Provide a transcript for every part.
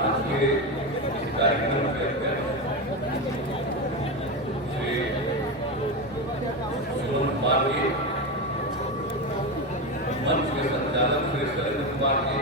आज के कार्यक्रम के अध्यक्ष श्री सुमन कुमार जी, मंच के संचालक श्री शैलेंद्र कुमार जी,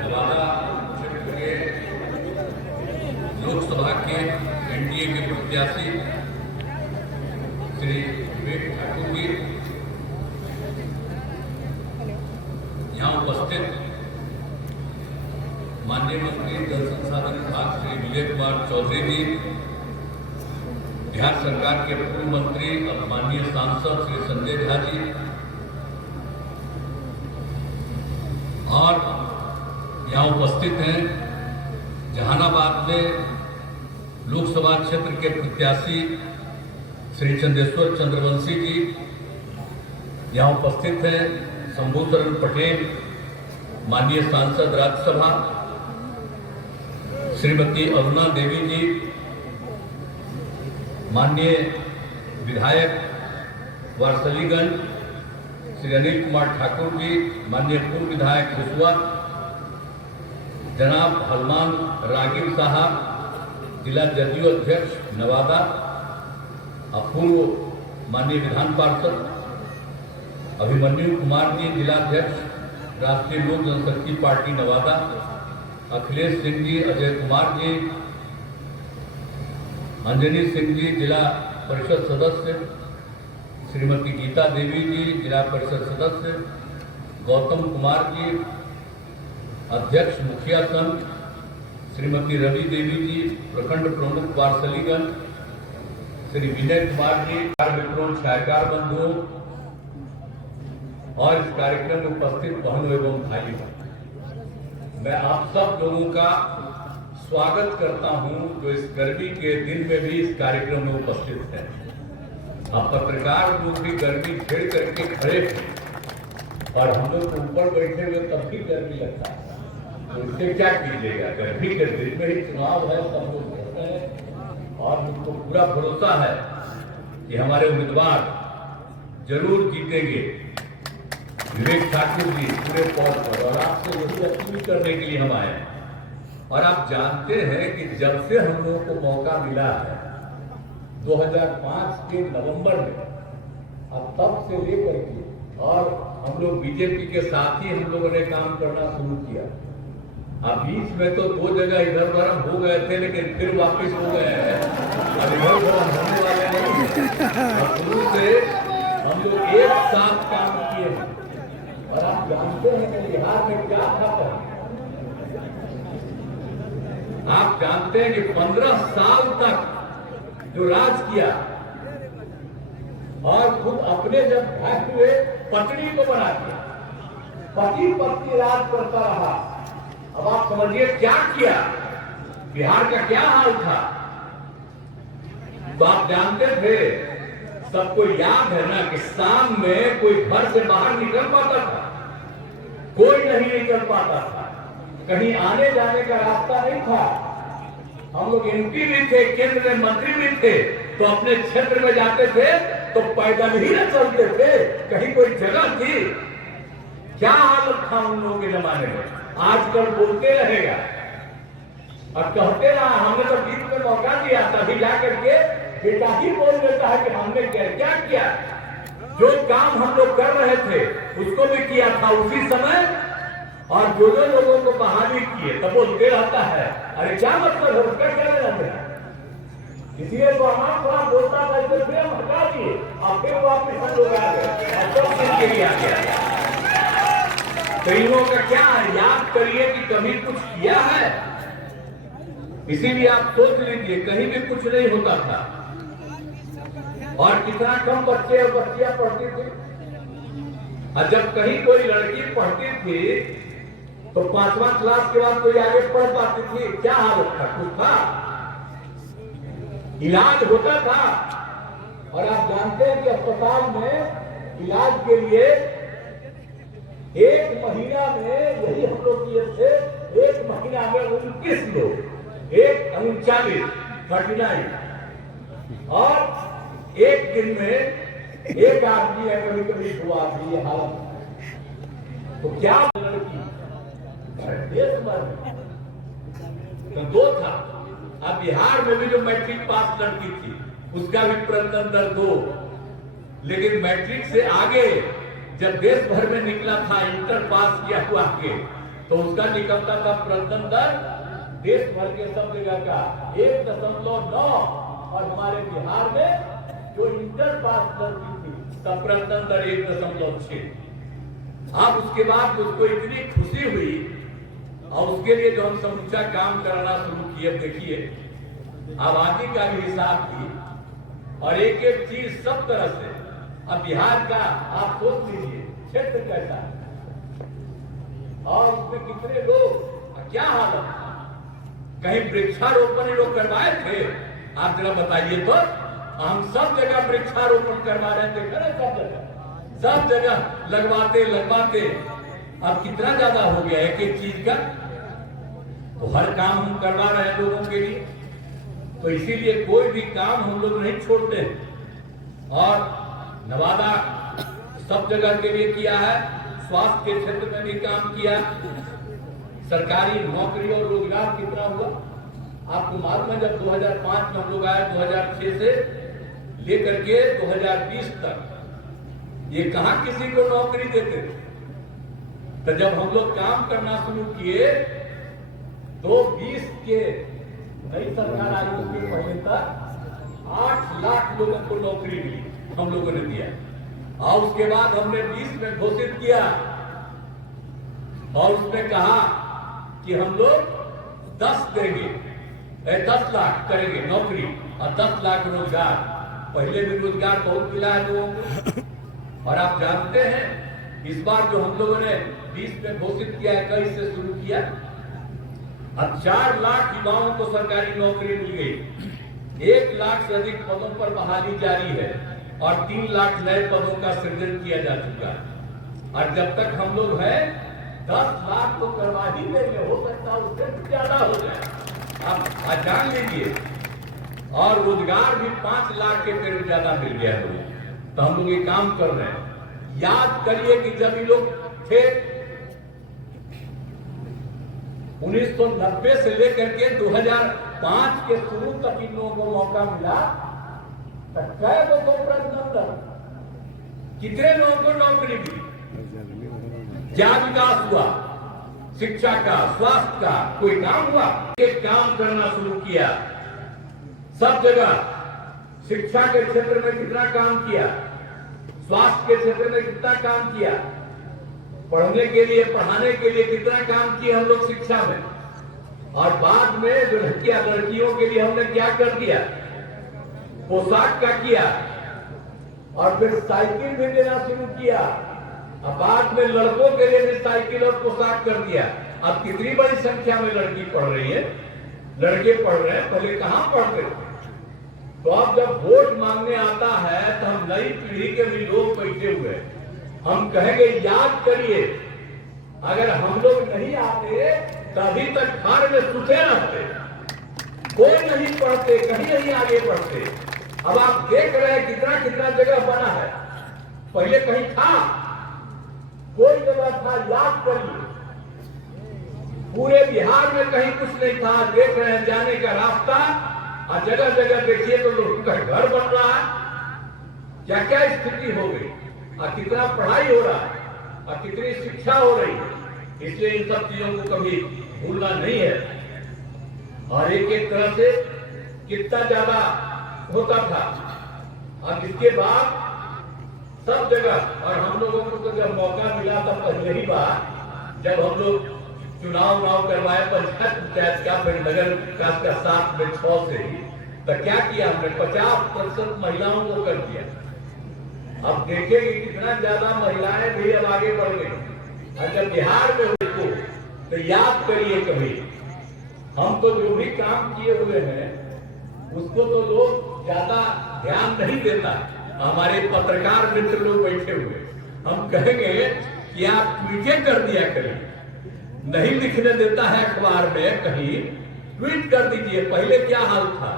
नवादा क्षेत्र के लोकसभा के एनडीए के प्रत्याशी श्री विवेक ठाकुर जी, यहाँ उपस्थित माननीय मंत्री जल संसाधन विभाग श्री विजय कुमार चौधरी जी, बिहार सरकार के पूर्व मंत्री और माननीय सांसद श्री संजय झा जी, और यहाँ उपस्थित हैं जहानाबाद में लोकसभा क्षेत्र के प्रत्याशी श्री चंदेश्वर चंद्रवंशी जी, यहाँ उपस्थित हैं शंभूशरण पटेल, माननीय सांसद राज्यसभा श्रीमती अरुणा देवी जी, माननीय विधायक वारसलीगंज श्री अनिल कुमार ठाकुर जी, माननीय पूर्व विधायक हिसुआ जनाब हलमान रागिब साहब, जिला जदयू अध्यक्ष नवादा, पूर्व माननीय विधान पार्षद अभिमन्यु कुमार जी, जिलाध्यक्ष राष्ट्रीय लोक जनशक्ति पार्टी नवादा, अखिलेश सिंह जी, अजय कुमार जी, अंजनी सिंह जी, जिला परिषद सदस्य, श्रीमती गीता देवी जी, जिला परिषद सदस्य, गौतम कुमार जी, अध्यक्ष मुखिया संघ, श्रीमती रवि देवी जी, प्रखंड प्रमुख वारसलीगंज, श्री विनय कुमार जी, विक्रम छायाकार बंधुओं और इस कार्यक्रम में उपस्थित बहनों एवं भाइयों, मैं आप सब लोगों का स्वागत करता हूं जो इस गर्मी के दिन में भी इस कार्यक्रम में उपस्थित हैं। आप पत्रकार लोग भी गर्मी झेल करके खड़े थे और हम लोग ऊपर बैठे हुए तब भी गर्मी लगता है, तो इससे क्या कीजिएगा। गर्मी के दिन में ही चुनाव है, सब लोग रहते हैं और मुझको पूरा भरोसा है कि हमारे उम्मीदवार जरूर जीतेंगे। विवेक ठाकुर जी पूरे पौध पर, और आपसे यही अपील करने के लिए हम आए हैं। और आप जानते हैं कि जब से हम लोगों को मौका मिला है 2005 के नवंबर में, अब तब से लेकर के और हम लोग बीजेपी के साथ ही हम लोगों ने काम करना शुरू किया। अब बीच में तो 2 जगह इधर उधर हम हो गए थे, लेकिन फिर वापस हो गए हैं। अब इधर उधर हम होने वाले नहीं, शुरू से हम लोग एक साथ काम किए हैं। और आप जानते हैं कि बिहार में क्या था, आप जानते हैं कि 15 साल तक जो राज किया और खुद अपने जब भाग हुए पत्नी को बना दिया, पति पत्नी राज करता रहा। अब आप समझिए क्या किया, बिहार का क्या हाल था। तो आप जानते थे, सबको याद है ना कि शाम में कोई घर से बाहर निकल पाता था, कोई नहीं निकल पाता था, कहीं आने जाने का रास्ता नहीं था। हम लोग एमपी भी थे, केंद्र में मंत्री भी थे, तो अपने क्षेत्र में जाते थे तो पैदल ही न चलते थे, कहीं कोई जगह थी। क्या हालत था उन लोगों के जमाने में। आजकल बोलते रहेगा और कहते रहा, हमने तो बीच में मौका दिया, तभी जाकर के बेटा ही बोल देता है कि हमने क्या किया। जो काम हम लोग कर रहे थे उसको भी किया था उसी समय, और जो लोगों को बहाली किए तब बोलते रहता है अरे क्या मतलब है, उसका क्या लेना। इसलिए तो हमारा थोड़ा बोलता था, इसे फिर हम हटा दिए और फिर वापिस हम लोग आ गए, सब दिन के लिए आ गया। कईयों का क्या है, याद करिए कि कभी कुछ किया है। इसीलिए आप सोच लीजिए, कहीं भी कुछ नहीं होता था और कितना कम बच्चे और बच्चियां पढ़ती थी। और जब कहीं कोई लड़की पढ़ती थी तो 5वां क्लास के बाद कोई आगे पढ़ पाती थी। क्या हालत था, कुछ था, इलाज होता था। और आप जानते हैं कि अस्पताल में इलाज के लिए 1 महीना में, यही हम लोग किए थे, 1 महीना में 29 लोग, 39 और एक दिन में एक आदमी है, कभी कभी 2 आदमी। ये हालत तो क्या लड़की देश भर में तो 2 था। अब बिहार में भी जो मैट्रिक पास लड़की थी उसका भी प्रजनन दर 2, लेकिन मैट्रिक से आगे जब देश भर में निकला था इंटर पास किया हुआ के, तो उसका निकलता था प्रजनन दर देश भर के सब जगह का 1.9, और हमारे बिहार में जो इंटर पास लड़की थी उसका प्रजनन दर 1.6। अब उसके बाद उसको इतनी खुशी हुई और उसके लिए जो हम समूचा काम करना शुरू किए, देखिए आबादी का भी हिसाब की और एक एक चीज सब तरह से। अब बिहार का आप सोच लीजिए क्षेत्र कैसा है और उसमें कितने लोग, क्या हालत, कहीं वृक्षारोपण लोग करवाए थे? आप जरा बताइए तो। हम सब जगह वृक्षारोपण करवा रहे थे, सब जगह लगवाते अब कितना ज्यादा हो गया एक एक चीज का। तो हर काम हम करवा रहे हैं लोगों के लिए, तो इसीलिए कोई भी काम हम लोग नहीं छोड़ते हैं। और नवादा सब जगह के लिए किया है, स्वास्थ्य के क्षेत्र में भी काम किया। सरकारी नौकरी और रोजगार कितना हुआ आपको मालूम है? जब 2005 में हम लोग आए, 2006 से लेकर के 2020 तक ये कहां किसी को नौकरी देते थे। तो जब हम लोग काम करना शुरू किए तो 20 के नई सरकार आई, उसके पहले तक 8 लाख लोगों को नौकरी मिली, हम लोगों ने दिया। और उसके बाद हमने 20 में घोषित किया और उसमें कहा कि हम लोग 10 देंगे, 10 लाख करेंगे नौकरी और 10 लाख रोजगार। पहले भी रोजगार बहुत मिला है लोगों को। और आप जानते हैं इस बार जो हम लोगों ने 20 में घोषित किया है, 21 से शुरू किया, अब 4 लाख युवाओं को सरकारी नौकरी मिल गई। 1 लाख से अधिक पदों पर बहाली जारी है और 3 लाख नए पदों का सृजन किया जा चुका है। और जब तक हम लोग हैं 10 लाख तो करवा ही देंगे, हो सकता है उससे ज्यादा हो जाए, आप जान लीजिए। और रोजगार भी 5 लाख के करीब ज्यादा मिल गया लोगों। तो हम लोग ये काम कर रहे हैं। याद करिए कि जब ये लोग थे 1990 से लेकर के 2005 के शुरू तक इन लोगों को मौका मिला, कै लोगों को प्रजनन, कितने लोगों को नौकरी मिली, क्या विकास हुआ, शिक्षा का, स्वास्थ्य का, कोई काम हुआ? एक काम करना शुरू किया सब जगह। शिक्षा के क्षेत्र में कितना काम किया, स्वास्थ्य के क्षेत्र में कितना काम किया, पढ़ने के लिए पढ़ाने के लिए कितना काम किया हम लोग शिक्षा में। और बाद में जो लड़कियों के लिए हमने क्या कर दिया, पोशाक का किया और फिर साइकिल भी देना शुरू किया। अब बाद में लड़कों के लिए भी साइकिल और पोशाक कर दिया। अब कितनी बड़ी संख्या में लड़की पढ़ रही है, लड़के पढ़ रहे हैं, पहले कहां पढ़ते थे। तो अब जब वोट मांगने आता है तो हम नई पीढ़ी के भी लोग बैठे हुए, हम कहेंगे याद करिए, अगर हम लोग नहीं आते तभी तक घर में सुते रहते, कोई नहीं पढ़ते, कहीं नहीं आगे बढ़ते। अब आप देख रहे हैं कितना कितना जगह बना है, पहले कहीं था, कोई जगह था, याद करिए। पूरे बिहार में कहीं कुछ नहीं था। देख रहे हैं जाने का रास्ता, और जगह जगह देखिए तो लोगों का घर बन रहा है। क्या क्या स्थिति हो गई, और कितना पढ़ाई हो रहा है, और कितनी शिक्षा हो रही है। इसलिए इन सब चीजों को कभी भूलना नहीं है। और एक एक तरह से कितना ज्यादा होता था। अब इसके बाद सब जगह, और हम लोगों को तो जब मौका मिला था पहले ही बार जब हम लोग चुनाव करवाए पंचायत का, फिर नगर विकास का 7 में 6 से ही, तो क्या किया हमने, 50% महिलाओं को कर दिया। अब देखेंगे कितना ज्यादा महिलाएं भी अब आगे बढ़ गई। और जब बिहार में हो तो याद करिए, कभी हम तो जो भी काम किए हुए हैं उसको तो लोग ज्यादा ध्यान नहीं देता। हमारे पत्रकार मित्र लोग बैठे हुए, हम कहेंगे कि आप ट्वीट कर दिया करिए, नहीं लिखने देता है अखबार में, कहीं ट्वीट कर दीजिए। पहले क्या हाल था,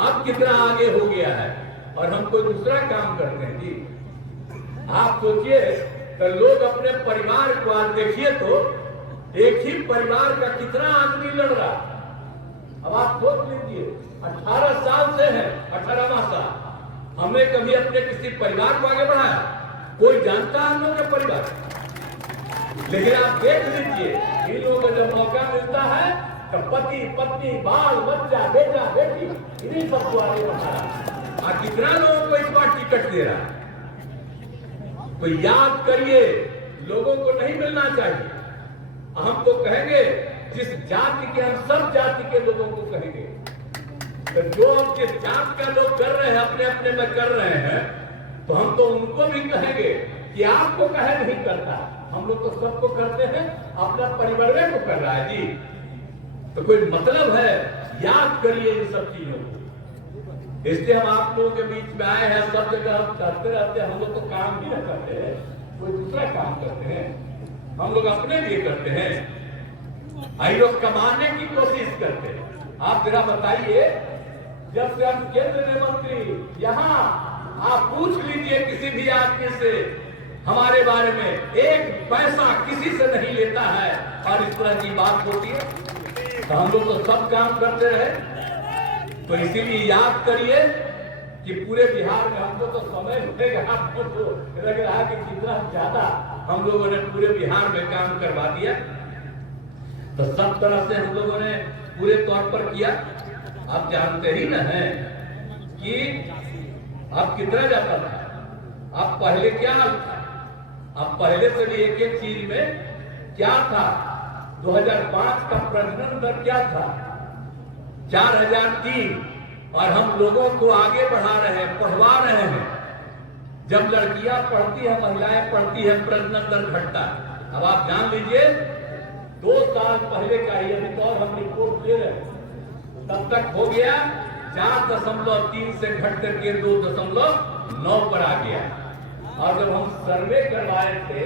अब कितना आगे हो गया है, और हम कोई दूसरा काम करते हैं जी। आप सोचिए तो लोग अपने परिवार को आज देखिए तो एक ही परिवार का कितना आदमी लड़ रहा। अब आप सोच लीजिए, 18 साल से है, 18वां साल हमने कभी अपने किसी परिवार को आगे बढ़ाया? कोई जानता है हम लोग का परिवार? लेकिन आप देख लीजिए, इन लोगों को जब मौका मिलता है तो पति पत्नी बाल बच्चा बेटा बेटी इन्हीं सबको आगे बढ़ा रहा। और कितना लोगों को इस बार टिकट दे रहा है? तो याद करिए, लोगों को नहीं मिलना चाहिए। हम तो कहेंगे जिस जाति के, हम सब जाति के लोगों को कहेंगे, तो जो अब जिस जात का लोग कर रहे हैं अपने अपने में कर रहे हैं, तो हम तो उनको भी कहेंगे कि आपको कहे नहीं करता। हम लोग तो सबको करते हैं, अपना परिवार को कर रहा है जी। तो कोई मतलब है? याद करिए इन सब चीजों को। इसलिए हम आप लोगों के बीच में आए हैं। सब जगह हम करते रहते हैं, हम लोग तो काम भी न करते हैं, कोई दूसरा काम करते हैं, हम लोग अपने लिए करते हैं। आई लोग कमाने की कोशिश करते हैं। आप जरा बताइए, जब से हम केंद्र में मंत्री, यहाँ आप पूछ लीजिए किसी भी आदमी से हमारे बारे में, एक पैसा किसी से नहीं लेता है और इस तरह की बात होती है। तो हम लोग तो सब काम करते रहे। तो इसीलिए याद करिए कि पूरे बिहार में हमको तो समय मिलेगा, आपको तो लग रहा है कि कितना ज्यादा हम लोगों ने पूरे बिहार में काम करवा दिया। तो सब तरह से हम लोगों ने पूरे तौर पर किया। आप जानते ही न हैं कि आप कितना जाता था। आप पहले क्या हाल था? आप पहले से भी एक एक चीज में क्या था? 2005 का प्रजनन दर क्या था? 4003। और हम लोगों को आगे बढ़ा रहे हैं, पढ़वा रहे हैं। जब लड़कियां पढ़ती है, महिलाएं पढ़ती है, प्रजनन दर घटता है। अब आप जान लीजिए, 2 साल पहले का ही, अभी तो और हम रिपोर्ट ले रहे हैं, तब तक हो गया 4.3 से घट करके 2.9 पर आ गया। और जब हम सर्वे करवाए थे